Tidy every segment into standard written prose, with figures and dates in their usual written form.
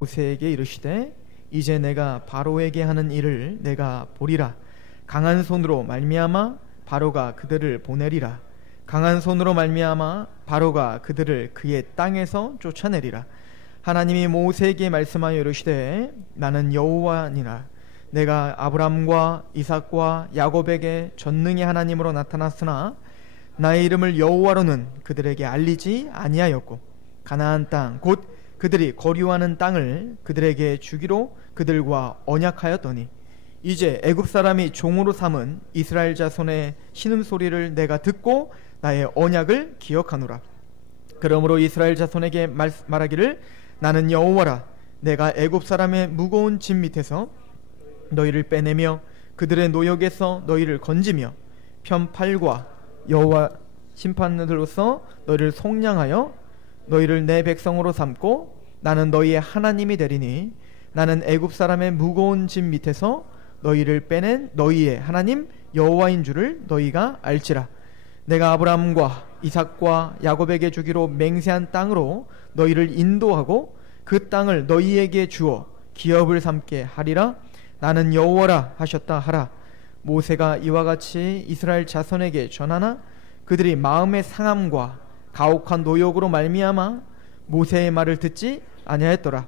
모세에게 이르시되 이제 내가 바로에게 하는 일을 내가 보리라. 강한 손으로 말미암아 바로가 그들을 보내리라. 강한 손으로 말미암아 바로가 그들을 그의 땅에서 쫓아내리라. 하나님이 모세에게 말씀하여 이르시되 나는 여호와니라. 내가 아브람과 이삭과 야곱에게 전능의 하나님으로 나타났으나 나의 이름을 여호와로는 그들에게 알리지 아니하였고 가나안 땅 곧 그들이 거류하는 땅을 그들에게 주기로 그들과 언약하였더니 이제 애굽 사람이 종으로 삼은 이스라엘 자손의 신음소리를 내가 듣고 나의 언약을 기억하노라. 그러므로 이스라엘 자손에게 말하기를 나는 여호와라. 내가 애굽 사람의 무거운 짐 밑에서 너희를 빼내며 그들의 노역에서 너희를 건지며 편팔과 여호와 심판들로서 너희를 속량하여 너희를 내 백성으로 삼고 나는 너희의 하나님이 되리니 나는 애굽 사람의 무거운 짐 밑에서 너희를 빼낸 너희의 하나님 여호와인 줄을 너희가 알지라. 내가 아브람과 이삭과 야곱에게 주기로 맹세한 땅으로 너희를 인도하고 그 땅을 너희에게 주어 기업을 삼게 하리라. 나는 여호와라 하셨다 하라. 모세가 이와 같이 이스라엘 자손에게 전하나 그들이 마음의 상함과 가혹한 노역으로 말미암아 모세의 말을 듣지 아니하였더라.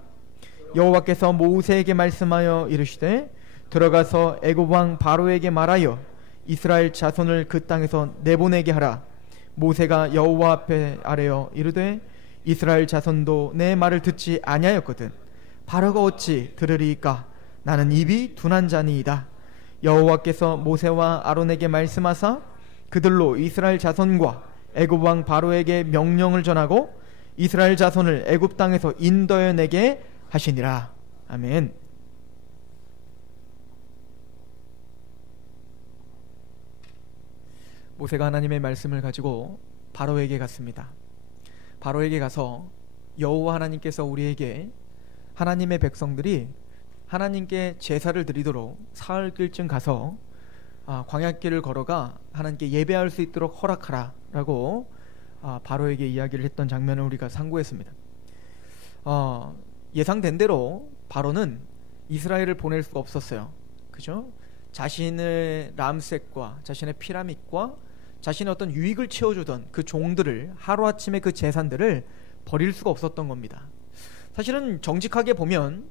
여호와께서 모세에게 말씀하여 이르시되 들어가서 애굽 왕 바로에게 말하여 이스라엘 자손을 그 땅에서 내보내게 하라. 모세가 여호와 앞에 아뢰어 이르되 이스라엘 자손도 내 말을 듣지 아니하였거든 바로가 어찌 들으리이까. 나는 입이 둔한 자니이다. 여호와께서 모세와 아론에게 말씀하사 그들로 이스라엘 자손과 애굽 왕 바로에게 명령을 전하고 이스라엘 자손을 애굽 땅에서 인도해 내게 하시니라. 아멘. 모세가 하나님의 말씀을 가지고 바로에게 갔습니다. 바로에게 가서 여호와 하나님께서 우리에게 하나님의 백성들이 하나님께 제사를 드리도록 사흘길쯤 가서 광야길을 걸어가 하나님께 예배할 수 있도록 허락하라 라고 바로에게 이야기를 했던 장면을 우리가 상고했습니다. 예상된 대로 바로는 이스라엘을 보낼 수가 없었어요. 그죠? 자신의 람셋과 자신의 피라밋과 자신의 어떤 유익을 채워주던 그 종들을 하루아침에 그 재산들을 버릴 수가 없었던 겁니다. 사실은 정직하게 보면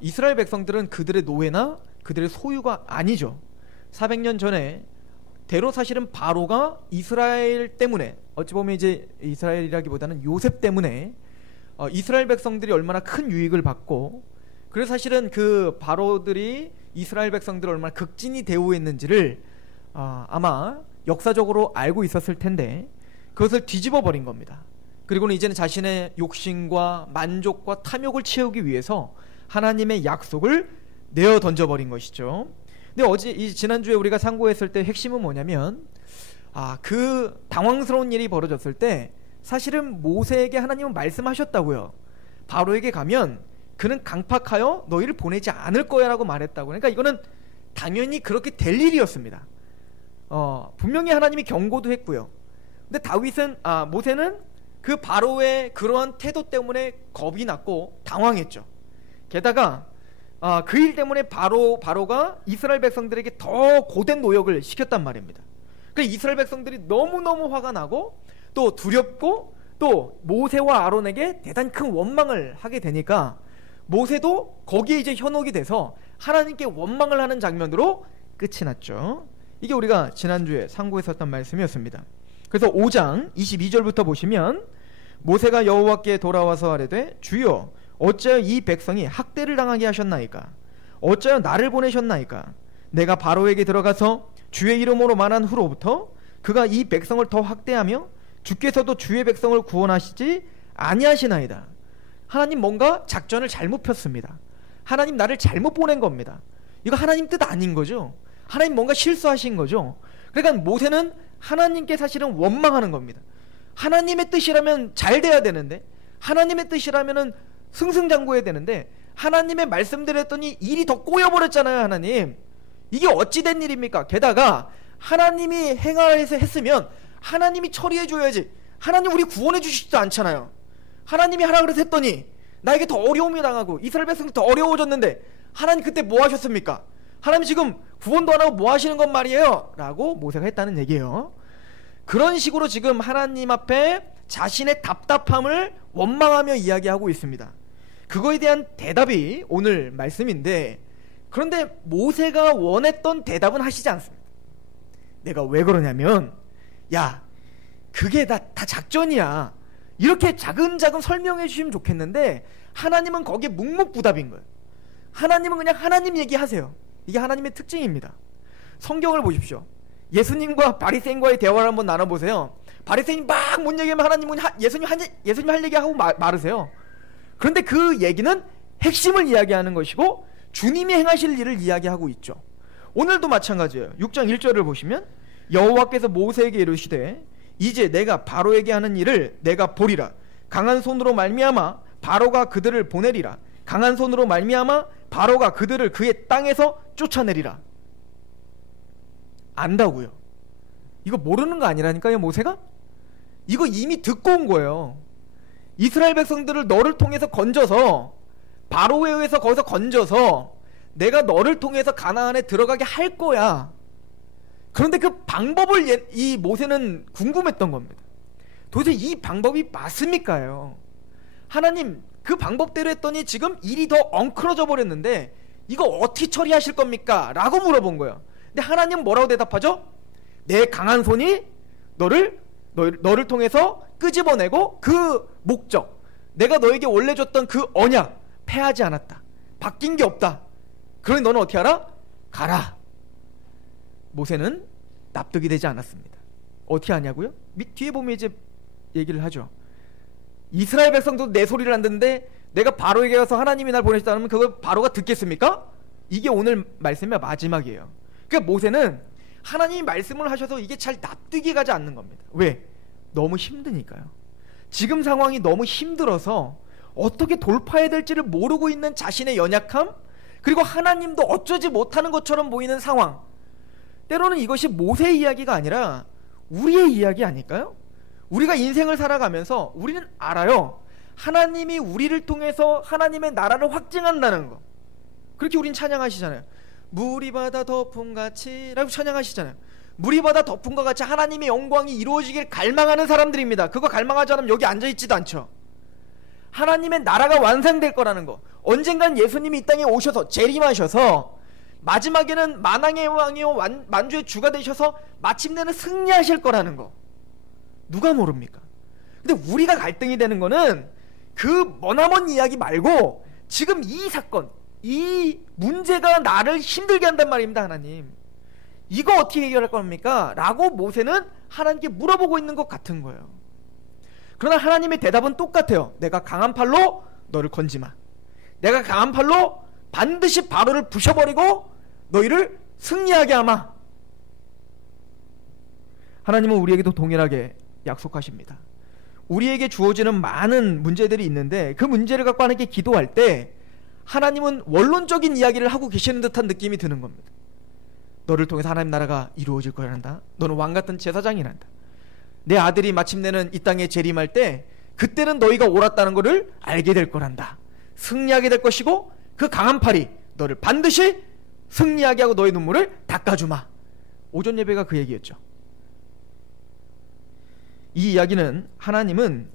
이스라엘 백성들은 그들의 노예나 그들의 소유가 아니죠. 400년 전에 대로 사실은 바로가 이스라엘 때문에 어찌 보면 이제 이스라엘이라기보다는 요셉 때문에 이스라엘 백성들이 얼마나 큰 유익을 받고 그래서 사실은 그 바로들이 이스라엘 백성들을 얼마나 극진히 대우했는지를 아마 역사적으로 알고 있었을 텐데 그것을 뒤집어 버린 겁니다. 그리고는 이제는 자신의 욕심과 만족과 탐욕을 채우기 위해서 하나님의 약속을 내어 던져버린 것이죠. 근데 지난주에 우리가 상고했을 때 핵심은 뭐냐면 그 당황스러운 일이 벌어졌을 때 사실은 모세에게 하나님은 말씀하셨다고요. 바로에게 가면 그는 강팍하여 너희를 보내지 않을 거야 라고 말했다고. 그러니까 이거는 당연히 그렇게 될 일이었습니다. 분명히 하나님이 경고도 했고요. 근데 모세는 그 바로의 그러한 태도 때문에 겁이 났고 당황했죠. 게다가 그 일 때문에 바로가 이스라엘 백성들에게 더 고된 노역을 시켰단 말입니다. 그래서 이스라엘 백성들이 너무너무 화가 나고 또 두렵고 또 모세와 아론에게 대단히 큰 원망을 하게 되니까 모세도 거기에 이제 현혹이 돼서 하나님께 원망을 하는 장면으로 끝이 났죠. 이게 우리가 지난주에 상고했었던 말씀이었습니다. 그래서 5장 22절부터 보시면 모세가 여호와께 돌아와서 아뢰되 주여 어찌하여 이 백성이 학대를 당하게 하셨나이까? 어찌하여 나를 보내셨나이까? 내가 바로에게 들어가서 주의 이름으로 말한 후로부터 그가 이 백성을 더 학대하며 주께서도 주의 백성을 구원하시지 아니하시나이다. 하나님 뭔가 작전을 잘못 폈습니다. 하나님 나를 잘못 보낸 겁니다. 이거 하나님 뜻 아닌 거죠. 하나님 뭔가 실수하신 거죠. 그러니까 모세는 하나님께 사실은 원망하는 겁니다. 하나님의 뜻이라면 잘 돼야 되는데 하나님의 뜻이라면 승승장구해야 되는데 하나님의 말씀드렸더니 일이 더 꼬여버렸잖아요. 하나님 이게 어찌 된 일입니까? 게다가 하나님이 행하해서 했으면 하나님이 처리해줘야지. 하나님 우리 구원해 주시지도 않잖아요. 하나님이 하라 그래서 했더니 나에게 더 어려움이 당하고 이스라엘 백성도 더 어려워졌는데 하나님 그때 뭐 하셨습니까? 하나님 지금 구원도 안 하고 뭐 하시는 건 말이에요? 라고 모세가 했다는 얘기예요. 그런 식으로 지금 하나님 앞에 자신의 답답함을 원망하며 이야기하고 있습니다. 그거에 대한 대답이 오늘 말씀인데, 그런데 모세가 원했던 대답은 하시지 않습니다. 내가 왜 그러냐면, 야, 그게 다 작전이야. 이렇게 자근자근 설명해 주시면 좋겠는데 하나님은 거기에 묵묵부답인 거예요. 하나님은 그냥 하나님 얘기하세요. 이게 하나님의 특징입니다. 성경을 보십시오. 예수님과 바리새인과의 대화를 한번 나눠보세요. 바리새인이 막 뭔 얘기하면 하나님은 예수님 할 얘기하고 말으세요. 그런데 그 얘기는 핵심을 이야기하는 것이고 주님이 행하실 일을 이야기하고 있죠. 오늘도 마찬가지예요. 6장 1절을 보시면 여호와께서 모세에게 이르시되 이제 내가 바로에게 하는 일을 내가 보리라. 강한 손으로 말미암아 바로가 그들을 보내리라. 강한 손으로 말미암아 바로가 그들을 그의 땅에서 쫓아내리라. 안다고요. 이거 모르는 거 아니라니까요, 모세가? 이거 이미 듣고 온 거예요. 이스라엘 백성들을 너를 통해서 건져서, 바로에 의해서 거기서 건져서 내가 너를 통해서 가나안에 들어가게 할 거야. 그런데 그 방법을 이 모세는 궁금했던 겁니다. 도대체 이 방법이 맞습니까요? 하나님 그 방법대로 했더니 지금 일이 더 엉클어져 버렸는데 이거 어떻게 처리하실 겁니까? 라고 물어본 거예요. 근데 하나님은 뭐라고 대답하죠? 내 강한 손이 너를 통해서 끄집어내고 그 목적, 내가 너에게 원래 줬던 그 언약 패하지 않았다. 바뀐 게 없다. 그러니 너는 어떻게 하라? 가라. 모세는 납득이 되지 않았습니다. 어떻게 하냐고요? 뒤에 보면 이제 얘기를 하죠. 이스라엘 백성도 내 소리를 안 듣는데 내가 바로에게 가서 하나님이 날 보내셨다 하면 그걸 바로가 듣겠습니까? 이게 오늘 말씀의 마지막이에요. 그러니까 모세는 하나님이 말씀을 하셔서 이게 잘 납득이 가지 않는 겁니다. 왜? 너무 힘드니까요. 지금 상황이 너무 힘들어서 어떻게 돌파해야 될지를 모르고 있는 자신의 연약함, 그리고 하나님도 어쩌지 못하는 것처럼 보이는 상황. 때로는 이것이 모세의 이야기가 아니라 우리의 이야기 아닐까요? 우리가 인생을 살아가면서 우리는 알아요. 하나님이 우리를 통해서 하나님의 나라를 확증한다는 거. 그렇게 우린 찬양하시잖아요. 물이 바다 덮음같이 라고 찬양하시잖아요. 물이 바다 덮음과 같이 하나님의 영광이 이루어지길 갈망하는 사람들입니다. 그거 갈망하지 않으면 여기 앉아있지도 않죠. 하나님의 나라가 완성될 거라는 거. 언젠간 예수님이 이 땅에 오셔서 재림하셔서 마지막에는 만왕의 왕이요 만주의 주가 되셔서 마침내는 승리하실 거라는 거. 누가 모릅니까? 근데 우리가 갈등이 되는 거는 그 머나먼 이야기 말고 지금 이 사건, 이 문제가 나를 힘들게 한단 말입니다. 하나님, 이거 어떻게 해결할 겁니까? 라고 모세는 하나님께 물어보고 있는 것 같은 거예요. 그러나 하나님의 대답은 똑같아요. 내가 강한 팔로 너를 건지마. 내가 강한 팔로 반드시 바로를 부셔버리고 너희를 승리하게 하마. 하나님은 우리에게도 동일하게 약속하십니다. 우리에게 주어지는 많은 문제들이 있는데 그 문제를 갖고 하나님께 기도할 때 하나님은 원론적인 이야기를 하고 계시는 듯한 느낌이 드는 겁니다. 너를 통해서 하나님 나라가 이루어질 거란다. 너는 왕같은 제사장이란다. 내 아들이 마침내는 이 땅에 재림할 때 그때는 너희가 옳았다는 것을 알게 될 거란다. 승리하게 될 것이고 그 강한 팔이 너를 반드시 승리하게 하고 너의 눈물을 닦아주마. 오전 예배가 그 얘기였죠. 이 이야기는 하나님은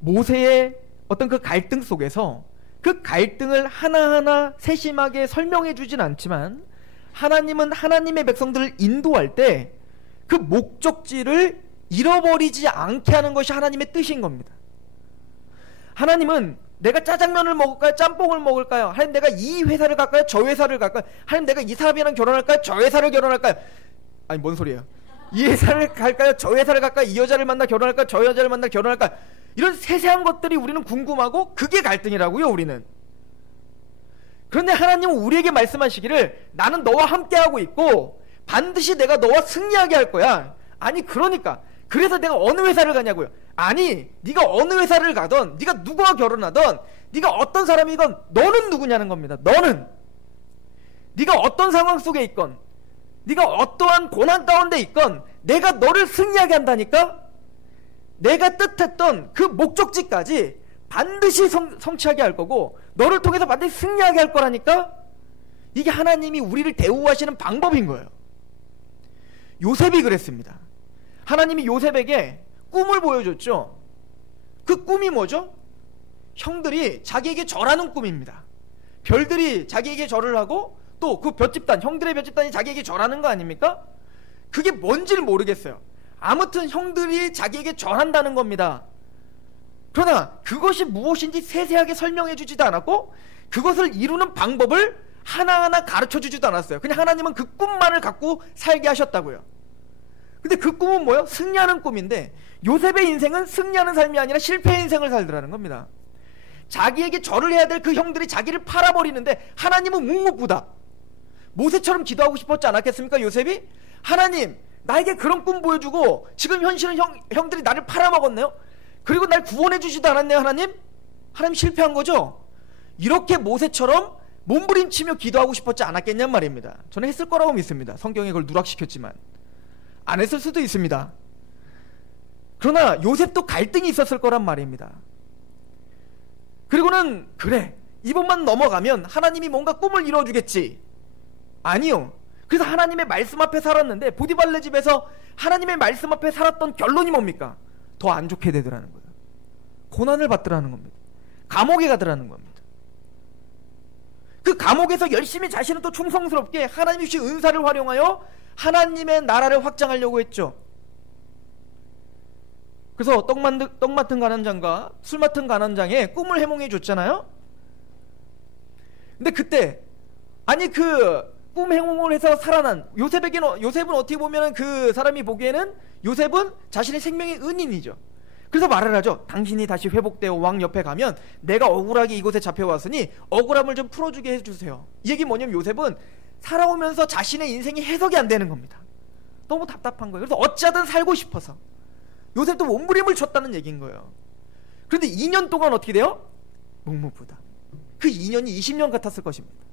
모세의 어떤 그 갈등 속에서 그 갈등을 하나하나 세심하게 설명해 주진 않지만 하나님은 하나님의 백성들을 인도할 때 그 목적지를 잃어버리지 않게 하는 것이 하나님의 뜻인 겁니다. 하나님은 내가 짜장면을 먹을까요? 짬뽕을 먹을까요? 하나님 내가 이 회사를 갈까요? 저 회사를 갈까요? 하나님 내가 이 사람이랑 결혼할까요? 저 회사를 결혼할까요? 아니 뭔 소리예요? 이 회사를 갈까요? 저 회사를 갈까요? 이 여자를 만나 결혼할까요? 저 여자를 만나 결혼할까요? 이런 세세한 것들이 우리는 궁금하고 그게 갈등이라고요, 우리는. 그런데 하나님은 우리에게 말씀하시기를 나는 너와 함께하고 있고 반드시 내가 너와 승리하게 할 거야. 아니 그러니까 그래서 내가 어느 회사를 가냐고요. 아니 네가 어느 회사를 가던 네가 누구와 결혼하던 네가 어떤 사람이건 너는 누구냐는 겁니다. 너는 네가 어떤 상황 속에 있건 네가 어떠한 고난 가운데 있건 내가 너를 승리하게 한다니까. 내가 뜻했던 그 목적지까지 반드시 성취하게 할 거고 너를 통해서 반드시 승리하게 할 거라니까. 이게 하나님이 우리를 대우하시는 방법인 거예요. 요셉이 그랬습니다. 하나님이 요셉에게 꿈을 보여줬죠. 그 꿈이 뭐죠? 형들이 자기에게 절하는 꿈입니다. 별들이 자기에게 절을 하고 또 그 볏집단, 형들의 볏집단이 자기에게 절하는 거 아닙니까? 그게 뭔지를 모르겠어요. 아무튼 형들이 자기에게 절한다는 겁니다. 그러나 그것이 무엇인지 세세하게 설명해 주지도 않았고 그것을 이루는 방법을 하나하나 가르쳐 주지도 않았어요. 그냥 하나님은 그 꿈만을 갖고 살게 하셨다고요. 근데 그 꿈은 뭐예요? 승리하는 꿈인데 요셉의 인생은 승리하는 삶이 아니라 실패의 인생을 살더라는 겁니다. 자기에게 절을 해야 될 그 형들이 자기를 팔아버리는데 하나님은 묵묵부답. 모세처럼 기도하고 싶었지 않았겠습니까? 요셉이? 하나님, 나에게 그런 꿈 보여주고 지금 현실은 형들이 나를 팔아먹었네요. 그리고 날 구원해 주지도 않았네요. 하나님 실패한 거죠? 이렇게 모세처럼 몸부림치며 기도하고 싶었지 않았겠냔 말입니다. 저는 했을 거라고 믿습니다. 성경에 그걸 누락시켰지만 안 했을 수도 있습니다. 그러나 요셉도 갈등이 있었을 거란 말입니다. 그리고는 그래, 이번만 넘어가면 하나님이 뭔가 꿈을 이루어주겠지. 아니요. 그래서 하나님의 말씀 앞에 살았는데 보디발레 집에서 하나님의 말씀 앞에 살았던 결론이 뭡니까? 더 안 좋게 되더라는 거예요. 고난을 받더라는 겁니다. 감옥에 가더라는 겁니다. 그 감옥에서 열심히 자신은 또 충성스럽게 하나님이 주신 은사를 활용하여 하나님의 나라를 확장하려고 했죠. 그래서 떡 맡은 가난장과 술 맡은 가난장의 꿈을 해몽해 줬잖아요. 근데 그때 아니 그 꿈 해몽을 해서 살아난 요셉은 어떻게 보면 그 사람이 보기에는 요셉은 자신의 생명의 은인이죠. 그래서 말을 하죠. 당신이 다시 회복되어 왕 옆에 가면 내가 억울하게 이곳에 잡혀왔으니 억울함을 좀 풀어주게 해주세요. 이 얘기 뭐냐면 요셉은 살아오면서 자신의 인생이 해석이 안 되는 겁니다. 너무 답답한 거예요. 그래서 어찌하든 살고 싶어서 요셉도 몸부림을 쳤다는 얘기인 거예요. 그런데 2년 동안 어떻게 돼요? 묵묵부답. 그 2년이 20년 같았을 것입니다.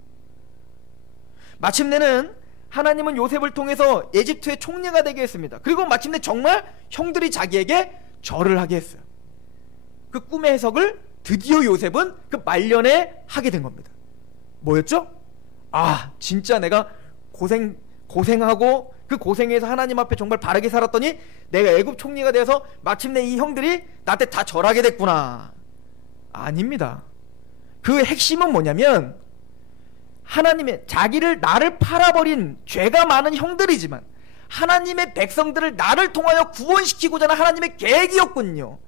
마침내는 하나님은 요셉을 통해서 에집트의 총리가 되게 했습니다. 그리고 마침내 정말 형들이 자기에게 절을 하게 했어요. 그 꿈의 해석을 드디어 요셉은 그 말년에 하게 된 겁니다. 뭐였죠? 아, 진짜 내가 고생하고 그 고생에서 하나님 앞에 정말 바르게 살았더니 내가 애굽 총리가 돼서 마침내 이 형들이 나한테 다 절하게 됐구나. 아닙니다. 그 핵심은 뭐냐면 하나님의 나를 팔아버린 죄가 많은 형들이지만 하나님의 백성들을 나를 통하여 구원시키고자 하는 하나님의 계획이었군요.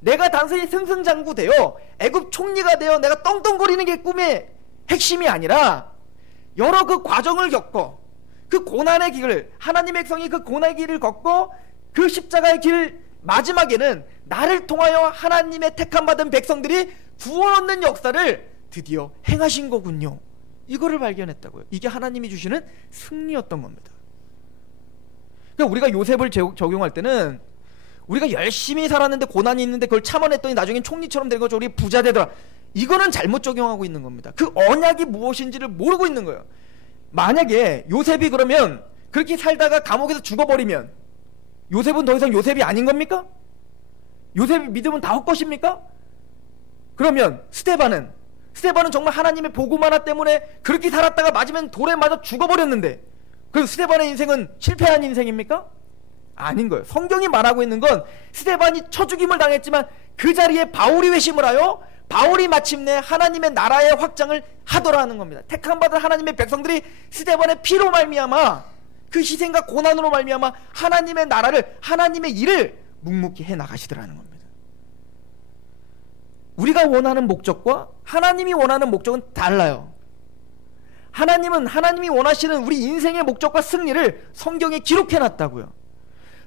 내가 단순히 승승장구되어 애굽 총리가 되어 내가 떵떵거리는 게 꿈의 핵심이 아니라 여러 그 과정을 겪어 그 고난의 길을 하나님의 백성이 그 고난의 길을 걷고 그 십자가의 길 마지막에는 나를 통하여 하나님의 택함받은 백성들이 구원 얻는 역사를 드디어 행하신 거군요. 이거를 발견했다고요. 이게 하나님이 주시는 승리였던 겁니다. 그러니까 우리가 요셉을 적용할 때는 우리가 열심히 살았는데 고난이 있는데 그걸 참아냈더니 나중엔 총리처럼 된 거죠. 우리 부자 되더라. 이거는 잘못 적용하고 있는 겁니다. 그 언약이 무엇인지를 모르고 있는 거예요. 만약에 요셉이 그러면 그렇게 살다가 감옥에서 죽어버리면 요셉은 더 이상 요셉이 아닌 겁니까? 요셉의 믿음은 다 헛것입니까? 그러면 스데반은 정말 하나님의 복음 하나 때문에 그렇게 살았다가 맞으면 돌에 맞아 죽어버렸는데 그럼 스데반의 인생은 실패한 인생입니까? 아닌 거예요. 성경이 말하고 있는 건 스데반이 쳐 죽임을 당했지만 그 자리에 바울이 회심을 하여 바울이 마침내 하나님의 나라의 확장을 하더라는 겁니다. 택함받은 하나님의 백성들이 스데반의 피로 말미암아 그 희생과 고난으로 말미암아 하나님의 나라를 하나님의 일을 묵묵히 해나가시더라는 겁니다. 우리가 원하는 목적과 하나님이 원하는 목적은 달라요. 하나님이 원하시는 우리 인생의 목적과 승리를 성경에 기록해놨다고요.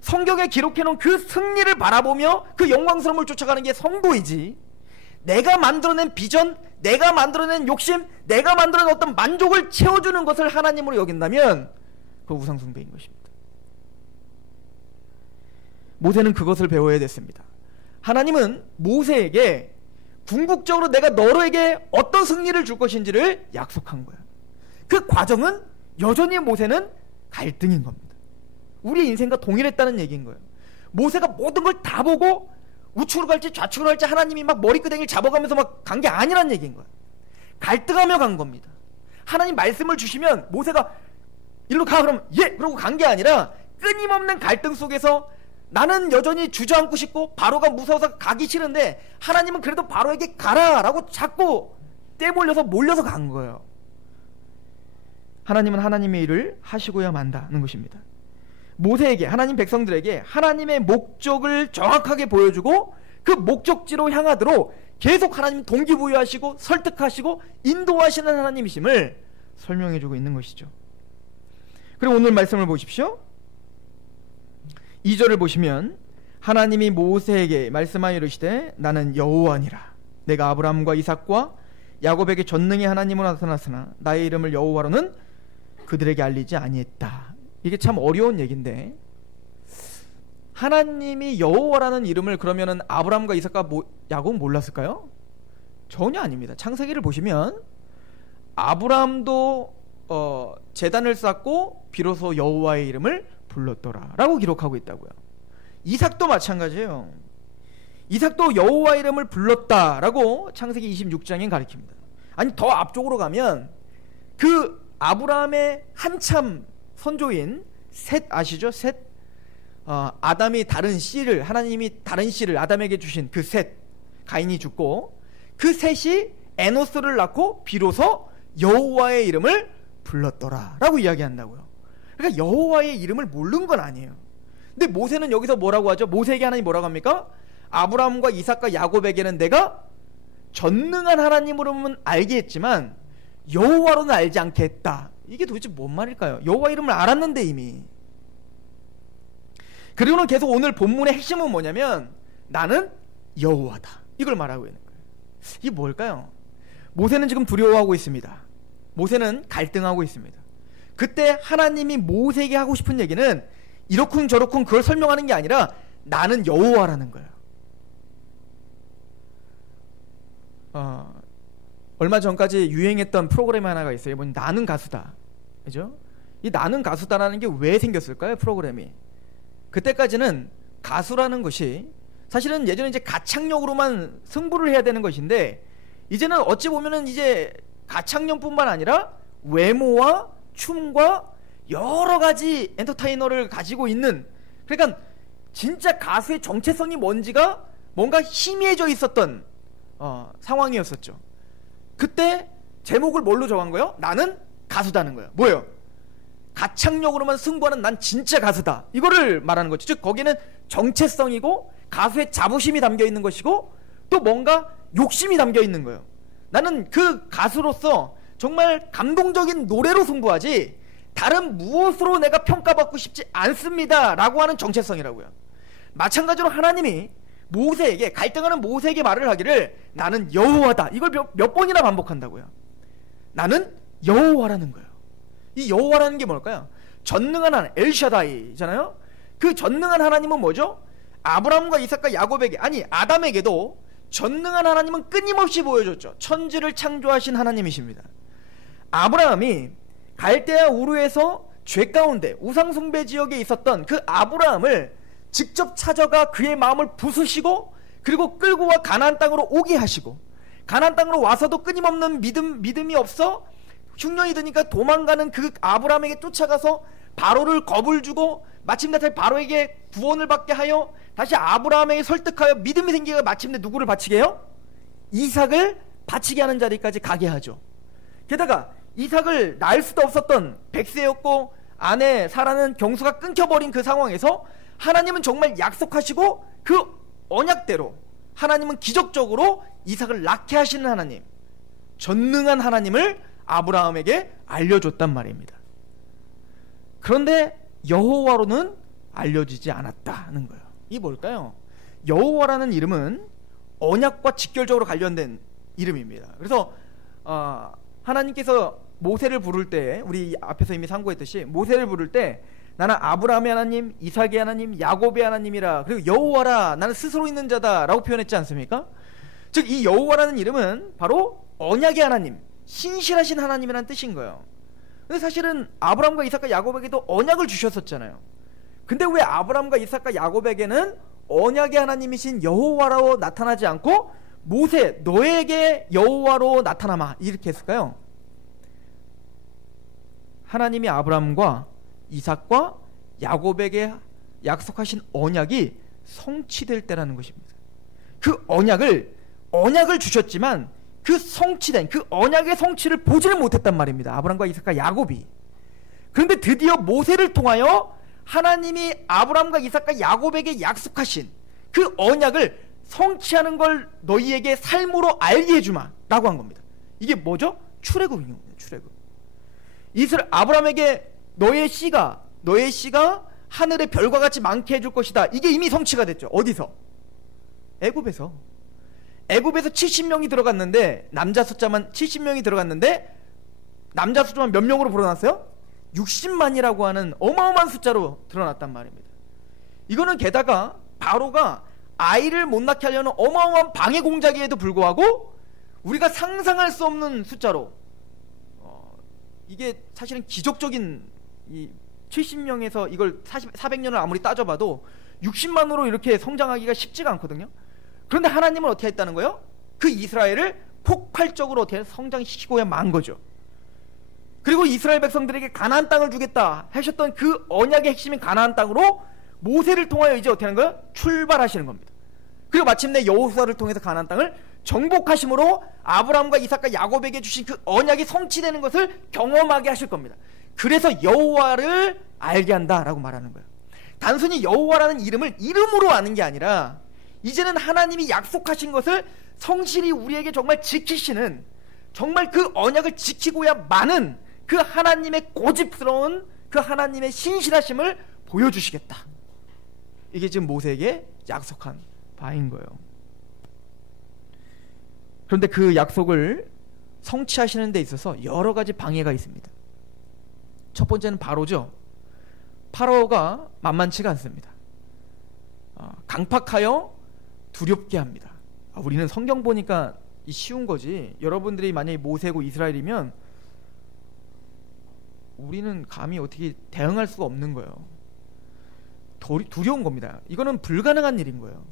성경에 기록해놓은 그 승리를 바라보며 그 영광스러움을 쫓아가는 게 성도이지, 내가 만들어낸 비전, 내가 만들어낸 욕심, 내가 만들어낸 어떤 만족을 채워주는 것을 하나님으로 여긴다면 그거 우상숭배인 것입니다. 모세는 그것을 배워야 됐습니다. 하나님은 모세에게 궁극적으로 내가 너에게 어떤 승리를 줄 것인지를 약속한 거야. 그 과정은 여전히 모세는 갈등인 겁니다. 우리의 인생과 동일했다는 얘기인 거예요. 모세가 모든 걸 다 보고 우측으로 갈지 좌측으로 갈지 하나님이 막 머리끄댕이를 잡아가면서 막 간 게 아니란 얘기인 거예요. 갈등하며 간 겁니다. 하나님 말씀을 주시면 모세가 일로 가 그러면 예! 그러고 간 게 아니라 끊임없는 갈등 속에서 나는 여전히 주저앉고 싶고 바로가 무서워서 가기 싫은데 하나님은 그래도 바로에게 가라 라고 자꾸 떼몰려서 몰려서 간 거예요. 하나님은 하나님의 일을 하시고야 만다는 것입니다. 모세에게, 하나님 백성들에게 하나님의 목적을 정확하게 보여주고 그 목적지로 향하도록 계속 하나님 동기부여하시고 설득하시고 인도하시는 하나님이심을 설명해주고 있는 것이죠. 그리고 오늘 말씀을 보십시오. 2절을 보시면 하나님이 모세에게 말씀하여 이르시되 나는 여호와니라. 내가 아브라함과 이삭과 야곱에게 전능의 하나님으로 나타났으나 나의 이름을 여호와로는 그들에게 알리지 아니했다. 이게 참 어려운 얘기인데 하나님이 여호와라는 이름을 그러면은 아브라함과 이삭과 야곱은 몰랐을까요? 전혀 아닙니다. 창세기를 보시면 아브라함도 제단을 쌓고 비로소 여호와의 이름을 불렀더라 라고 기록하고 있다고요. 이삭도 마찬가지예요. 이삭도 여호와의 이름을 불렀다라고 창세기 26장에 가리킵니다. 아니 더 앞쪽으로 가면 그 아브라함의 한참 선조인 셋 아시죠? 셋. 아담이 다른 씨를 하나님이 다른 씨를 아담에게 주신 그 셋, 가인이 죽고 그 셋이 에노스를 낳고 비로소 여호와의 이름을 불렀더라라고 이야기한다고요. 그러니까 여호와의 이름을 모르는 건 아니에요. 근데 모세는 여기서 뭐라고 하죠? 모세에게 하나님 뭐라고 합니까? 아브라함과 이삭과 야곱에게는 내가 전능한 하나님으로는 알겠지만 여호와로는 알지 않겠다. 이게 도대체 뭔 말일까요? 여호와 이름을 알았는데 이미. 그리고는 계속 오늘 본문의 핵심은 뭐냐면 나는 여호와다. 이걸 말하고 있는 거예요. 이게 뭘까요? 모세는 지금 두려워하고 있습니다. 모세는 갈등하고 있습니다. 그때 하나님이 모세에게 하고 싶은 얘기는 이렇군 저렇군 그걸 설명하는 게 아니라 나는 여호와라는 거예요. 얼마 전까지 유행했던 프로그램 하나가 있어요. 뭐냐면 나는 가수다. 그죠? 이 나는 가수다라는 게 왜 생겼을까요? 프로그램이. 그때까지는 가수라는 것이 사실은 예전에 이제 가창력으로만 승부를 해야 되는 것인데 이제는 어찌 보면은 이제 가창력뿐만 아니라 외모와 춤과 여러 가지 엔터테이너를 가지고 있는, 그러니까 진짜 가수의 정체성이 뭔지가 뭔가 희미해져 있었던 상황이었었죠. 그때 제목을 뭘로 정한 거예요? 나는 가수다는 거예요. 뭐예요? 가창력으로만 승부하는 난 진짜 가수다. 이거를 말하는 거죠. 즉 거기는 정체성이고 가수의 자부심이 담겨 있는 것이고 또 뭔가 욕심이 담겨 있는 거예요. 나는 그 가수로서 정말 감동적인 노래로 승부하지 다른 무엇으로 내가 평가받고 싶지 않습니다 라고 하는 정체성이라고요. 마찬가지로 하나님이 모세에게, 갈등하는 모세에게 말을 하기를 나는 여호와다. 이걸 몇 번이나 반복한다고요. 나는 여호와라는 거예요. 이 여호와라는 게 뭘까요? 전능한 하나님, 엘샤다이잖아요. 그 전능한 하나님은 뭐죠? 아브라함과 이삭과 야곱에게, 아니 아담에게도 전능한 하나님은 끊임없이 보여줬죠. 천지를 창조하신 하나님이십니다. 아브라함이 갈대아 우르에서 죄 가운데 우상 숭배 지역에 있었던 그 아브라함을 직접 찾아가 그의 마음을 부수시고 그리고 끌고 와 가나안 땅으로 오게 하시고, 가나안 땅으로 와서도 끊임없는 믿음이 없어 흉년이 드니까 도망가는 그 아브라함에게 쫓아가서 바로를 겁을 주고 마침내 바로에게 구원을 받게 하여 다시 아브라함에게 설득하여 믿음이 생기고 마침내 누구를 바치게 해요? 이삭을 바치게 하는 자리까지 가게 하죠. 게다가 이삭을 낳을 수도 없었던 100세였고 아내 사라는 경수가 끊겨버린 그 상황에서 하나님은 정말 약속하시고 그 언약대로 하나님은 기적적으로 이삭을 낳게 하시는 하나님, 전능한 하나님을 아브라함에게 알려줬단 말입니다. 그런데 여호와로는 알려지지 않았다는 거예요. 이게 뭘까요? 여호와라는 이름은 언약과 직결적으로 관련된 이름입니다. 그래서 하나님께서 모세를 부를 때, 우리 앞에서 이미 상고했듯이 모세를 부를 때 나는 아브라함의 하나님, 이삭의 하나님, 야곱의 하나님이라, 그리고 여호와라 나는 스스로 있는 자다 라고 표현했지 않습니까? 즉 이 여호와라는 이름은 바로 언약의 하나님, 신실하신 하나님이라는 뜻인 거예요. 근데 사실은 아브라함과 이삭과 야곱에게도 언약을 주셨었잖아요. 근데 왜 아브라함과 이삭과 야곱에게는 언약의 하나님이신 여호와로 나타나지 않고 모세 너에게 여호와로 나타나마 이렇게 했을까요? 하나님이 아브라함과 이삭과 야곱에게 약속하신 언약이 성취될 때라는 것입니다. 그 언약을 주셨지만 그 성취된 그 언약의 성취를 보지를 못했단 말입니다. 아브라함과 이삭과 야곱이. 그런데 드디어 모세를 통하여 하나님이 아브라함과 이삭과 야곱에게 약속하신 그 언약을 성취하는 걸 너희에게 삶으로 알게 해주마 라고 한 겁니다. 이게 뭐죠? 출애굽입니다. 출애굽. 아브라함에게 너의 씨가 하늘의 별과 같이 많게 해줄 것이다. 이게 이미 성취가 됐죠. 어디서? 애굽에서 70명이 들어갔는데 남자 숫자만 70명이 들어갔는데 남자 숫자만 몇 명으로 불어났어요? 60만이라고 하는 어마어마한 숫자로 드러났단 말입니다. 이거는 게다가 바로가 아이를 못 낳게 하려는 어마어마한 방해 공작에도 불구하고 우리가 상상할 수 없는 숫자로 이게 사실은 기적적인 이 70명에서 이걸 400년을 아무리 따져봐도 60만으로 이렇게 성장하기가 쉽지가 않거든요. 그런데 하나님은 어떻게 했다는 거예요? 그 이스라엘을 폭발적으로 어떻게 성장시키고야 만 거죠. 그리고 이스라엘 백성들에게 가나안 땅을 주겠다 하셨던 그 언약의 핵심인 가나안 땅으로 모세를 통하여 이제 어떻게 하는 거예요? 출발하시는 겁니다. 그리고 마침내 여호수아를 통해서 가나안 땅을 정복하심으로 아브라함과 이삭과 야곱에게 주신 그 언약이 성취되는 것을 경험하게 하실 겁니다. 그래서 여호와를 알게 한다라고 말하는 거예요. 단순히 여호와라는 이름을 이름으로 아는 게 아니라 이제는 하나님이 약속하신 것을 성실히 우리에게 정말 지키시는, 정말 그 언약을 지키고야 마는 그 하나님의 고집스러운 그 하나님의 신실하심을 보여주시겠다. 이게 지금 모세에게 약속한 바인 거예요. 그런데 그 약속을 성취하시는 데 있어서 여러 가지 방해가 있습니다. 첫 번째는 바로죠. 파라오가 만만치가 않습니다. 강팍하여 두렵게 합니다. 우리는 성경 보니까 쉬운 거지, 여러분들이 만약에 모세고 이스라엘이면 우리는 감히 어떻게 대응할 수가 없는 거예요. 두려운 겁니다. 이거는 불가능한 일인 거예요.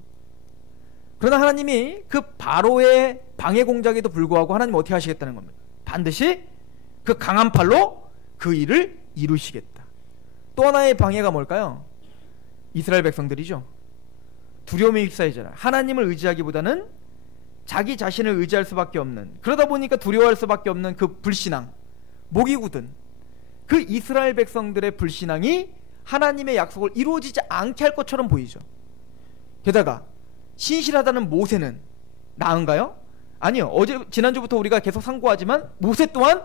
그러나 하나님이 그 바로의 방해 공작에도 불구하고 하나님은 어떻게 하시겠다는 겁니다. 반드시 그 강한 팔로 그 일을 이루시겠다. 또 하나의 방해가 뭘까요? 이스라엘 백성들이죠. 두려움에 휩싸이잖아요. 하나님을 의지하기보다는 자기 자신을 의지할 수밖에 없는, 그러다 보니까 두려워할 수밖에 없는 그 불신앙, 목이 굳은 그 이스라엘 백성들의 불신앙이 하나님의 약속을 이루어지지 않게 할 것처럼 보이죠. 게다가 신실하다는 모세는 나은가요? 아니요. 지난주부터 우리가 계속 상고하지만 모세 또한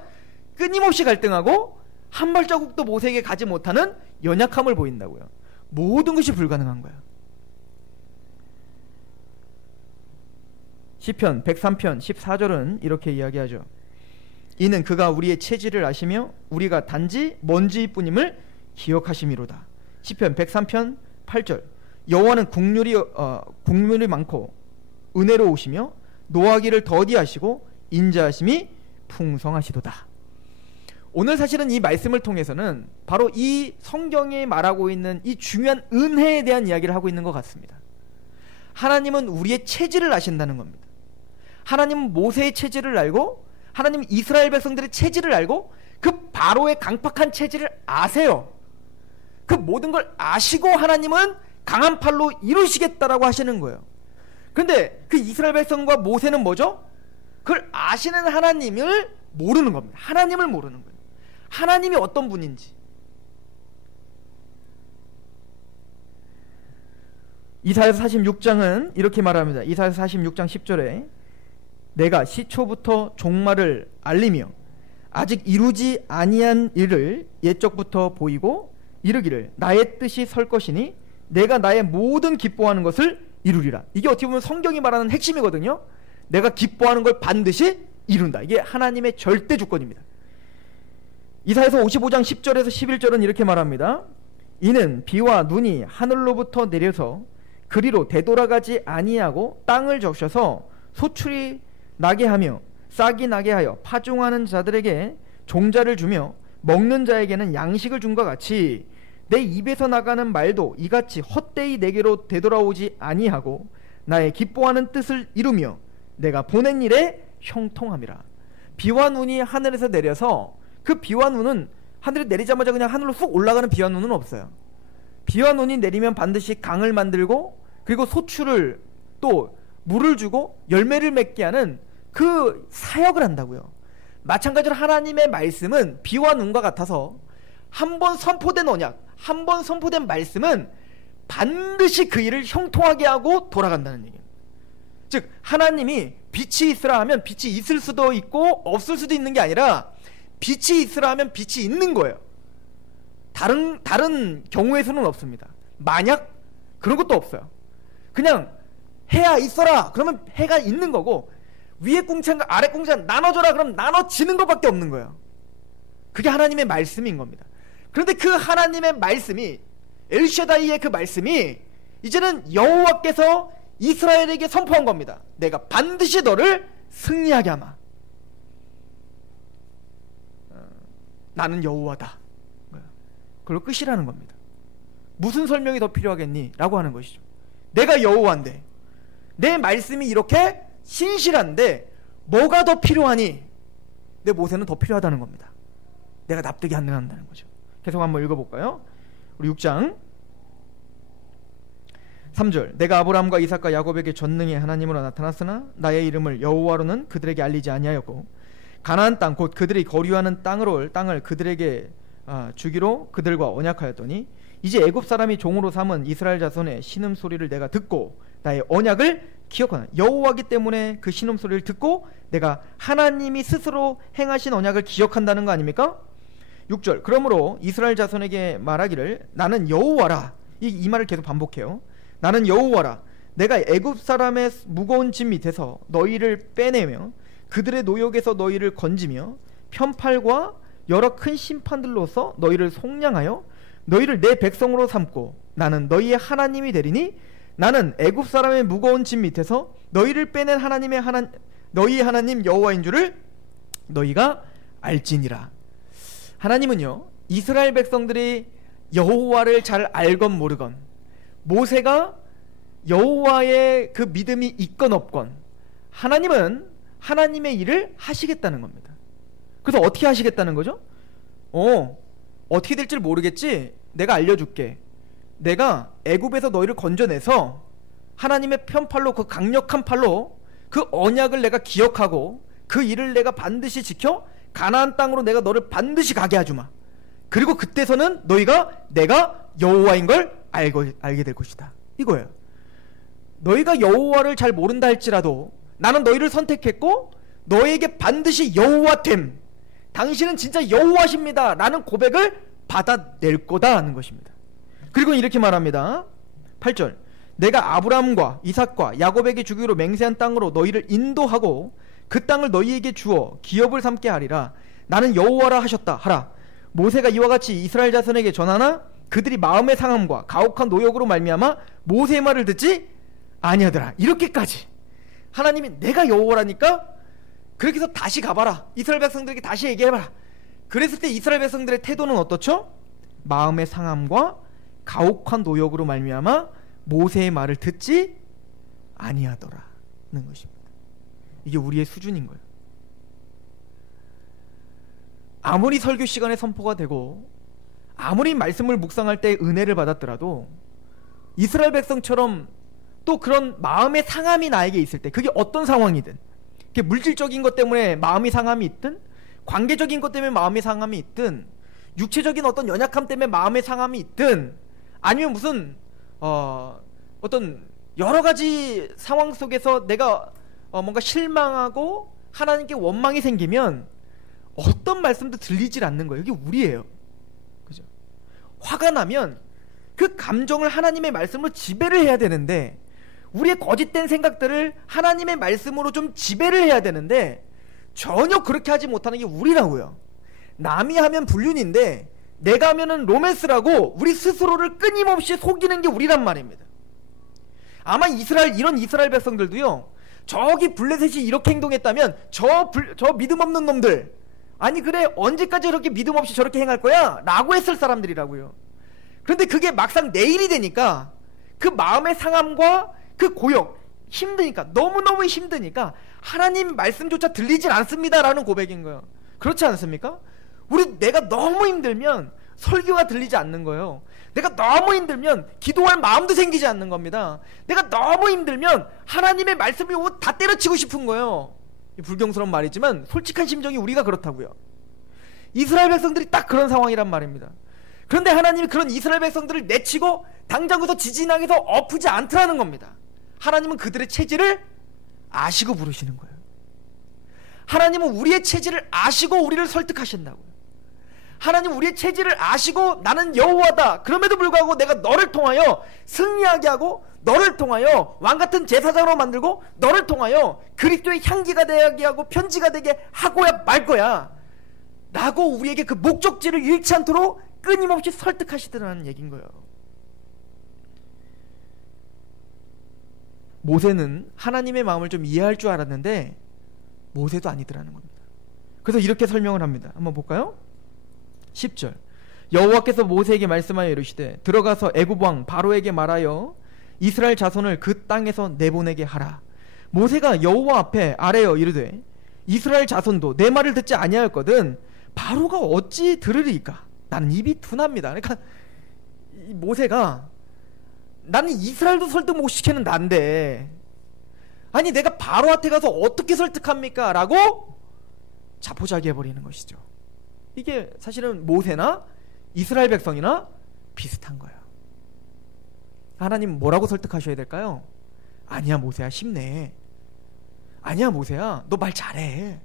끊임없이 갈등하고 한 발자국도 모세에게 가지 못하는 연약함을 보인다고요. 모든 것이 불가능한 거예요. 시편 103편 14절은 이렇게 이야기하죠. 이는 그가 우리의 체질을 아시며 우리가 단지 먼지뿐임을 기억하심이로다. 시편 103편 8절. 여호와는 국률이 많고 은혜로우시며 노하기를 더디하시고 인자하심이 풍성하시도다. 오늘 사실은 이 말씀을 통해서는 바로 이 성경에 말하고 있는 이 중요한 은혜에 대한 이야기를 하고 있는 것 같습니다. 하나님은 우리의 체질을 아신다는 겁니다. 하나님은 모세의 체질을 알고, 하나님은 이스라엘 백성들의 체질을 알고, 그 바로의 강팍한 체질을 아세요. 그 모든 걸 아시고 하나님은 강한 팔로 이루시겠다라고 하시는 거예요. 그런데 그 이스라엘 백성과 모세는 뭐죠? 그걸 아시는 하나님을 모르는 겁니다. 하나님을 모르는 거예요. 하나님이 어떤 분인지. 이사야서 46장은 이렇게 말합니다. 이사야서 46장 10절에 내가 시초부터 종말을 알리며 아직 이루지 아니한 일을 옛적부터 보이고 이르기를 나의 뜻이 설 것이니 내가 나의 모든 기뻐하는 것을 이루리라. 이게 어떻게 보면 성경이 말하는 핵심이거든요. 내가 기뻐하는 걸 반드시 이룬다. 이게 하나님의 절대 주권입니다. 이사야서 55장 10절에서 11절은 이렇게 말합니다. 이는 비와 눈이 하늘로부터 내려서 그리로 되돌아가지 아니하고 땅을 적셔서 소출이 나게 하며 싹이 나게 하여 파종하는 자들에게 종자를 주며 먹는 자에게는 양식을 준 것 같이 내 입에서 나가는 말도 이같이 헛되이 내게로 되돌아오지 아니하고 나의 기뻐하는 뜻을 이루며 내가 보낸 일에 형통함이라. 비와 눈이 하늘에서 내려서 그 비와 눈은 하늘에 내리자마자 그냥 하늘로 쑥 올라가는 비와 눈은 없어요. 비와 눈이 내리면 반드시 강을 만들고 그리고 소출을 또 물을 주고 열매를 맺게 하는 그 사역을 한다고요. 마찬가지로 하나님의 말씀은 비와 눈과 같아서 한 번 선포된 언약, 한 번 선포된 말씀은 반드시 그 일을 형통하게 하고 돌아간다는 얘기예요. 즉 하나님이 빛이 있으라 하면 빛이 있을 수도 있고 없을 수도 있는 게 아니라 빛이 있으라 하면 빛이 있는 거예요. 다른 경우의 수는 없습니다. 만약 그런 것도 없어요. 그냥 해야 있어라 그러면 해가 있는 거고, 위에 공창과 아래 공창 나눠줘라 그러면 나눠지는 것밖에 없는 거예요. 그게 하나님의 말씀인 겁니다. 그런데 그 하나님의 말씀이, 엘샤다이의 그 말씀이 이제는 여호와께서 이스라엘에게 선포한 겁니다. 내가 반드시 너를 승리하게 하마. 나는 여호와다. 그걸로 끝이라는 겁니다. 무슨 설명이 더 필요하겠니? 라고 하는 것이죠. 내가 여호와인데, 내 말씀이 이렇게 신실한데 뭐가 더 필요하니? 내 모세는 더 필요하다는 겁니다. 내가 납득이 안 된다는 거죠. 계속 한번 읽어볼까요? 우리 6장 3절. 내가 아브라함과 이삭과 야곱에게 전능의 하나님으로 나타났으나 나의 이름을 여호와로는 그들에게 알리지 아니하였고 가나안 땅 곧 그들이 거류하는 땅을 그들에게 주기로 그들과 언약하였더니 이제 애굽 사람이 종으로 삼은 이스라엘 자손의 신음소리를 내가 듣고 나의 언약을 기억하는, 여호와기 때문에 그 신음소리를 듣고 내가 하나님이 스스로 행하신 언약을 기억한다는 거 아닙니까? 6절. 그러므로 이스라엘 자손에게 말하기를 나는 여호와라. 이 말을 계속 반복해요. 나는 여호와라. 내가 애굽 사람의 무거운 짐 밑에서 너희를 빼내며 그들의 노역에서 너희를 건지며 편팔과 여러 큰 심판들로서 너희를 속량하여 너희를 내 백성으로 삼고 나는 너희의 하나님이 되리니 나는 애굽 사람의 무거운 짐 밑에서 너희를 빼낸 너희의 하나님 여호와인 줄을 너희가 알지니라. 하나님은요, 이스라엘 백성들이 여호와를 잘 알건 모르건, 모세가 여호와의 그 믿음이 있건 없건, 하나님은 하나님의 일을 하시겠다는 겁니다. 그래서 어떻게 하시겠다는 거죠? 어떻게 될지 모르겠지? 내가 알려줄게. 내가 애굽에서 너희를 건져내서 하나님의 편팔로, 그 강력한 팔로 그 언약을 내가 기억하고 그 일을 내가 반드시 지켜 가나안 땅으로 내가 너를 반드시 가게 하주마. 그리고 그때서는 너희가 내가 여호와인 걸 알게 될 것이다. 이거예요. 너희가 여호와를 잘 모른다 할지라도 나는 너희를 선택했고 너희에게 반드시 여호와됨, 당신은 진짜 여호와십니다 라는 고백을 받아낼 거다 하는 것입니다. 그리고 이렇게 말합니다. 8절. 내가 아브라함과 이삭과 야곱에게 주기로 맹세한 땅으로 너희를 인도하고 그 땅을 너희에게 주어 기업을 삼게 하리라. 나는 여호와라 하라. 모세가 이와 같이 이스라엘 자손에게 전하나 그들이 마음의 상함과 가혹한 노역으로 말미암아 모세의 말을 듣지 아니하더라. 이렇게까지 하나님이 내가 여호와라니까 그렇게 해서 다시 가봐라. 이스라엘 백성들에게 다시 얘기해봐라. 그랬을 때 이스라엘 백성들의 태도는 어떻죠? 마음의 상함과 가혹한 노역으로 말미암아 모세의 말을 듣지 아니하더라는 것입니다. 이게 우리의 수준인 거예요. 아무리 설교 시간에 선포가 되고 아무리 말씀을 묵상할 때 은혜를 받았더라도 이스라엘 백성처럼 또 그런 마음의 상함이 나에게 있을 때, 그게 어떤 상황이든, 그게 물질적인 것 때문에 마음의 상함이 있든 관계적인 것 때문에 마음의 상함이 있든 육체적인 어떤 연약함 때문에 마음의 상함이 있든 아니면 무슨 어떤 여러 가지 상황 속에서 내가 뭔가 실망하고 하나님께 원망이 생기면 어떤 말씀도 들리질 않는 거예요. 이게 우리예요. 그죠? 화가 나면 그 감정을 하나님의 말씀으로 지배를 해야 되는데, 우리의 거짓된 생각들을 하나님의 말씀으로 좀 지배를 해야 되는데 전혀 그렇게 하지 못하는 게 우리라고요. 남이 하면 불륜인데 내가 하면은 로맨스라고 우리 스스로를 끊임없이 속이는 게 우리란 말입니다. 아마 이런 이스라엘 백성들도요, 저기 블레셋이 이렇게 행동했다면 저 믿음 없는 놈들, 아니 그래 언제까지 저렇게 믿음 없이 저렇게 행할 거야? 라고 했을 사람들이라고요. 그런데 그게 막상 내일이 되니까 그 마음의 상함과 그 고역, 힘드니까, 너무너무 힘드니까 하나님 말씀조차 들리질 않습니다라는 고백인 거예요. 그렇지 않습니까? 내가 너무 힘들면 설교가 들리지 않는 거예요. 내가 너무 힘들면 기도할 마음도 생기지 않는 겁니다. 내가 너무 힘들면 하나님의 말씀을 다 때려치고 싶은 거예요. 불경스러운 말이지만 솔직한 심정이 우리가 그렇다고요. 이스라엘 백성들이 딱 그런 상황이란 말입니다. 그런데 하나님이 그런 이스라엘 백성들을 내치고 당장 거기서 지진하게서 엎지 않더라는 겁니다. 하나님은 그들의 체질을 아시고 부르시는 거예요. 하나님은 우리의 체질을 아시고 우리를 설득하신다고요. 하나님 우리의 체질을 아시고 나는 여호와다. 그럼에도 불구하고 내가 너를 통하여 승리하게 하고 너를 통하여 왕같은 제사장으로 만들고 너를 통하여 그리스도의 향기가 되게 하고 편지가 되게 하고야 말 거야 라고 우리에게 그 목적지를 잃지 않도록 끊임없이 설득하시더라는 얘기인 거예요. 모세는 하나님의 마음을 좀 이해할 줄 알았는데 모세도 아니더라는 겁니다. 그래서 이렇게 설명을 합니다. 한번 볼까요? 10절 여호와께서 모세에게 말씀하여 이르시되 들어가서 애굽 왕 바로에게 말하여 이스라엘 자손을 그 땅에서 내보내게 하라. 모세가 여호와 앞에 아뢰어 이르되 이스라엘 자손도 내 말을 듣지 아니하였거든 바로가 어찌 들으리까. 나는 입이 둔합니다. 그러니까 모세가 나는 이스라엘도 설득 못 시키는 난데 아니 내가 바로 앞에 가서 어떻게 설득합니까? 라고 자포자기해버리는 것이죠. 이게 사실은 모세나 이스라엘 백성이나 비슷한 거예요. 하나님 뭐라고 설득하셔야 될까요? 아니야 모세야 쉽네. 아니야 모세야 너 말 잘해.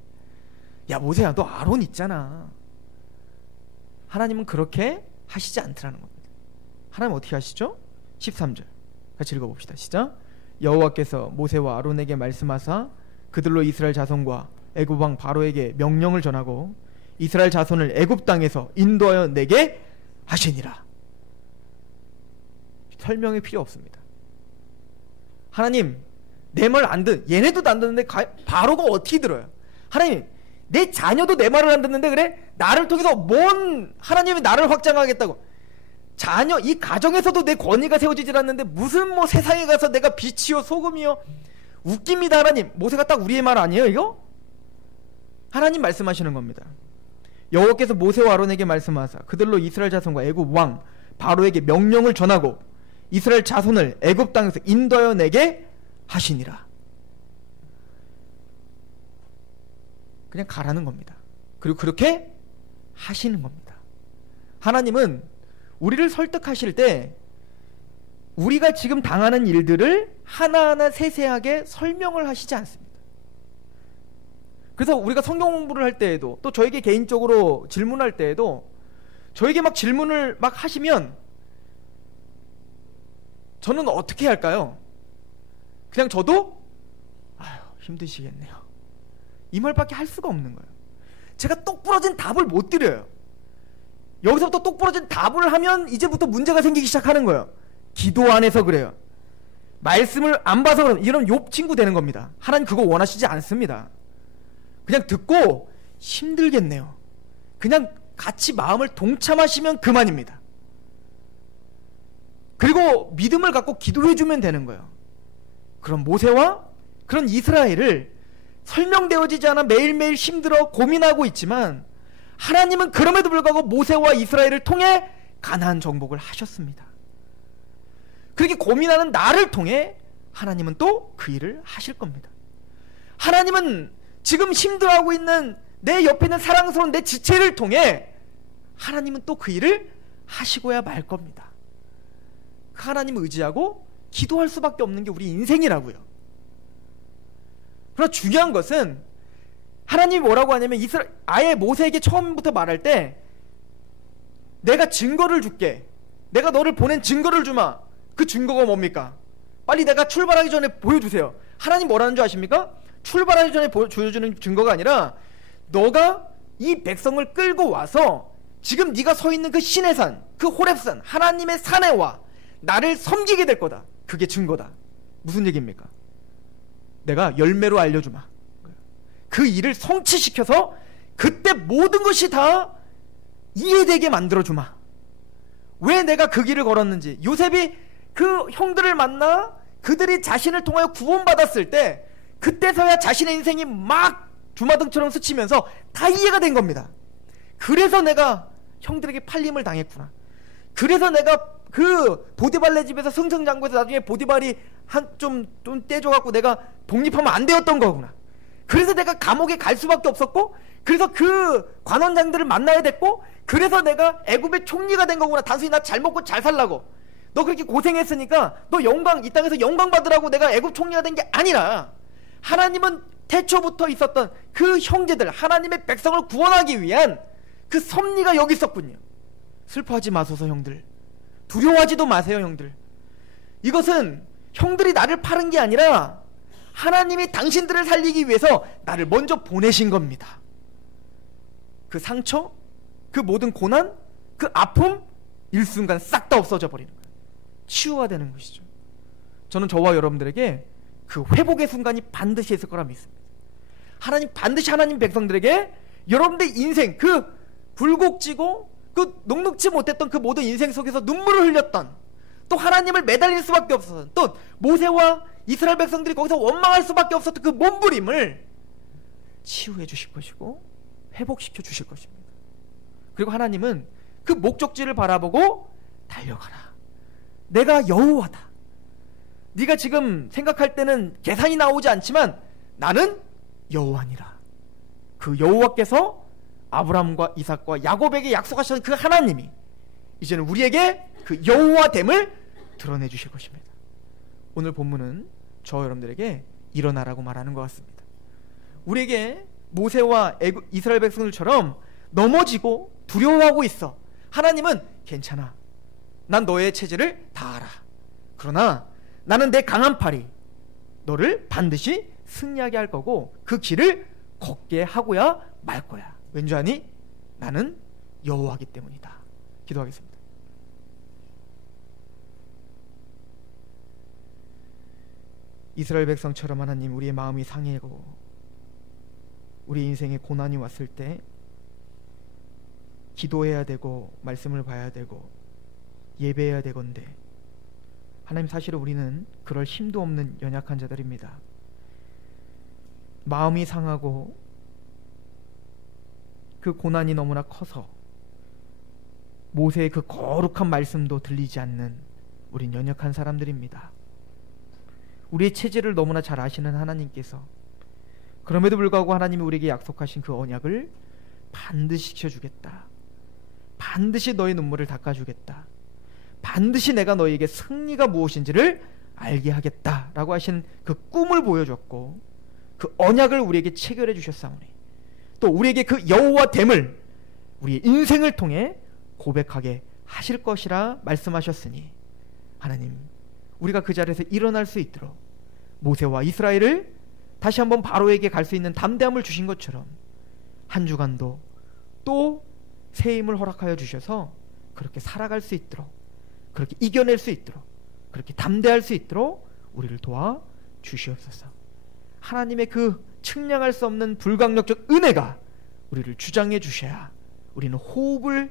야 모세야 너 아론 있잖아. 하나님은 그렇게 하시지 않더라는 겁니다. 하나님 어떻게 하시죠? 13절 같이 읽어봅시다. 시작. 여호와께서 모세와 아론에게 말씀하사 그들로 이스라엘 자손과 애굽 왕 바로에게 명령을 전하고 이스라엘 자손을 애굽 땅에서 인도하여 내게 하시니라. 설명이 필요 없습니다. 하나님 내 말 안 듣, 얘네도 안 듣는데 바로가 어떻게 들어요? 하나님 내 자녀도 내 말을 안 듣는데 그래? 나를 통해서 뭔 하나님이 나를 확장하겠다고. 자녀 이 가정에서도 내 권위가 세워지질 않는데 무슨 뭐 세상에 가서 내가 빛이요 소금이요. 웃깁니다. 하나님 모세가 딱 우리의 말 아니에요 이거? 하나님 말씀하시는 겁니다. 여호와께서 모세와 아론에게 말씀하사 그들로 이스라엘 자손과 애굽 왕 바로에게 명령을 전하고 이스라엘 자손을 애굽 땅에서 인도하여 내게 하시니라. 그냥 가라는 겁니다. 그리고 그렇게 하시는 겁니다. 하나님은 우리를 설득하실 때 우리가 지금 당하는 일들을 하나하나 세세하게 설명을 하시지 않습니다. 그래서 우리가 성경 공부를 할 때에도 또 저에게 개인적으로 질문할 때에도 저에게 막 질문을 막 하시면 저는 어떻게 할까요? 그냥 저도 아유 힘드시겠네요 이 말밖에 할 수가 없는 거예요. 제가 똑부러진 답을 못 드려요. 여기서부터 똑부러진 답을 하면 이제부터 문제가 생기기 시작하는 거예요. 기도 안 해서 그래요. 말씀을 안 봐서 그래요. 이런 욥 친구 되는 겁니다. 하나님 그거 원하시지 않습니다. 그냥 듣고 힘들겠네요. 그냥 같이 마음을 동참하시면 그만입니다. 그리고 믿음을 갖고 기도해주면 되는 거예요. 그런 모세와 그런 이스라엘을 설명되어지지 않아 매일매일 힘들어 고민하고 있지만 하나님은 그럼에도 불구하고 모세와 이스라엘을 통해 가나안 정복을 하셨습니다. 그렇게 고민하는 나를 통해 하나님은 또 그 일을 하실 겁니다. 하나님은 지금 힘들어하고 있는 내 옆에 있는 사랑스러운 내 지체를 통해 하나님은 또 그 일을 하시고야 말 겁니다. 하나님을 의지하고 기도할 수밖에 없는 게 우리 인생이라고요. 그러나 중요한 것은 하나님이 뭐라고 하냐면 아예 모세에게 처음부터 말할 때 내가 증거를 줄게. 내가 너를 보낸 증거를 주마. 그 증거가 뭡니까? 빨리 내가 출발하기 전에 보여주세요. 하나님 뭐라는 줄 아십니까? 출발하기 전에 보여주는 증거가 아니라 너가 이 백성을 끌고 와서 지금 네가 서 있는 그 신의 산, 그 호렙산, 하나님의 산에 와 나를 섬기게 될 거다. 그게 증거다. 무슨 얘기입니까? 내가 열매로 알려주마. 그 일을 성취시켜서 그때 모든 것이 다 이해되게 만들어주마. 왜 내가 그 길을 걸었는지, 요셉이 그 형들을 만나 그들이 자신을 통하여 구원받았을 때 그때서야 자신의 인생이 막 주마등처럼 스치면서 다 이해가 된 겁니다. 그래서 내가 형들에게 팔림을 당했구나. 그래서 내가 그 보디발의 집에서 승승장구해서 나중에 보디발이 좀 떼줘갖고 내가 독립하면 안 되었던 거구나. 그래서 내가 감옥에 갈 수밖에 없었고, 그래서 그 관원장들을 만나야 됐고, 그래서 내가 애굽의 총리가 된 거구나. 단순히 나 잘 먹고 잘 살라고. 너 그렇게 고생했으니까 너 이 땅에서 영광 받으라고 내가 애굽 총리가 된 게 아니라, 하나님은 태초부터 있었던 그 형제들, 하나님의 백성을 구원하기 위한 그 섭리가 여기 있었군요. 슬퍼하지 마소서 형들. 두려워하지도 마세요 형들. 이것은 형들이 나를 파는 게 아니라 하나님이 당신들을 살리기 위해서 나를 먼저 보내신 겁니다. 그 상처, 그 모든 고난, 그 아픔 일순간 싹 다 없어져 버리는 거예요. 치유가 되는 것이죠. 저는 저와 여러분들에게 그 회복의 순간이 반드시 있을 거라 믿습니다. 하나님 반드시 하나님 백성들에게 여러분들의 인생, 그 굴곡지고 그 녹록지 못했던 그 모든 인생 속에서 눈물을 흘렸던, 또 하나님을 매달릴 수밖에 없었던, 또 모세와 이스라엘 백성들이 거기서 원망할 수밖에 없었던 그 몸부림을 치유해 주실 것이고 회복시켜 주실 것입니다. 그리고 하나님은 그 목적지를 바라보고 달려가라. 내가 여호와다. 네가 지금 생각할 때는 계산이 나오지 않지만 나는 여호와니라. 그 여호와께서 아브라함과 이삭과 야곱에게 약속하셨던 그 하나님이 이제는 우리에게 그 여호와됨을 드러내 주실 것입니다. 오늘 본문은 저 여러분들에게 일어나라고 말하는 것 같습니다. 우리에게 모세와 이스라엘 백성들처럼 넘어지고 두려워하고 있어. 하나님은 괜찮아. 난 너의 체질을 다 알아. 그러나 나는 내 강한 팔이 너를 반드시 승리하게 할 거고 그 길을 걷게 하고야 말 거야. 왠지 아니? 나는 여호와이기 때문이다. 기도하겠습니다. 이스라엘 백성처럼 하나님, 우리의 마음이 상해고 우리 인생에 고난이 왔을 때 기도해야 되고 말씀을 봐야 되고 예배해야 되건데, 하나님 사실은 우리는 그럴 힘도 없는 연약한 자들입니다. 마음이 상하고 그 고난이 너무나 커서 모세의 그 거룩한 말씀도 들리지 않는 우린 연약한 사람들입니다. 우리의 체질을 너무나 잘 아시는 하나님께서 그럼에도 불구하고 하나님이 우리에게 약속하신 그 언약을 반드시 지켜주겠다. 반드시 너의 눈물을 닦아주겠다. 반드시 내가 너에게 승리가 무엇인지를 알게 하겠다라고 하신 그 꿈을 보여줬고 그 언약을 우리에게 체결해 주셨사오니 또 우리에게 그 여호와됨을 우리의 인생을 통해 고백하게 하실 것이라 말씀하셨으니, 하나님 우리가 그 자리에서 일어날 수 있도록 모세와 이스라엘을 다시 한번 바로에게 갈 수 있는 담대함을 주신 것처럼 한 주간도 또 새 힘을 허락하여 주셔서 그렇게 살아갈 수 있도록, 그렇게 이겨낼 수 있도록, 그렇게 담대할 수 있도록 우리를 도와 주시옵소서. 하나님의 그 측량할 수 없는 불강력적 은혜가 우리를 주장해 주셔야 우리는 호흡을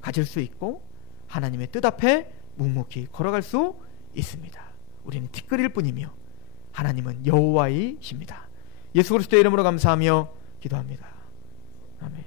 가질 수 있고 하나님의 뜻 앞에 묵묵히 걸어갈 수 있습니다. 우리는 티끌일 뿐이며 하나님은 여호와이십니다. 예수 그리스도의 이름으로 감사하며 기도합니다. 아멘.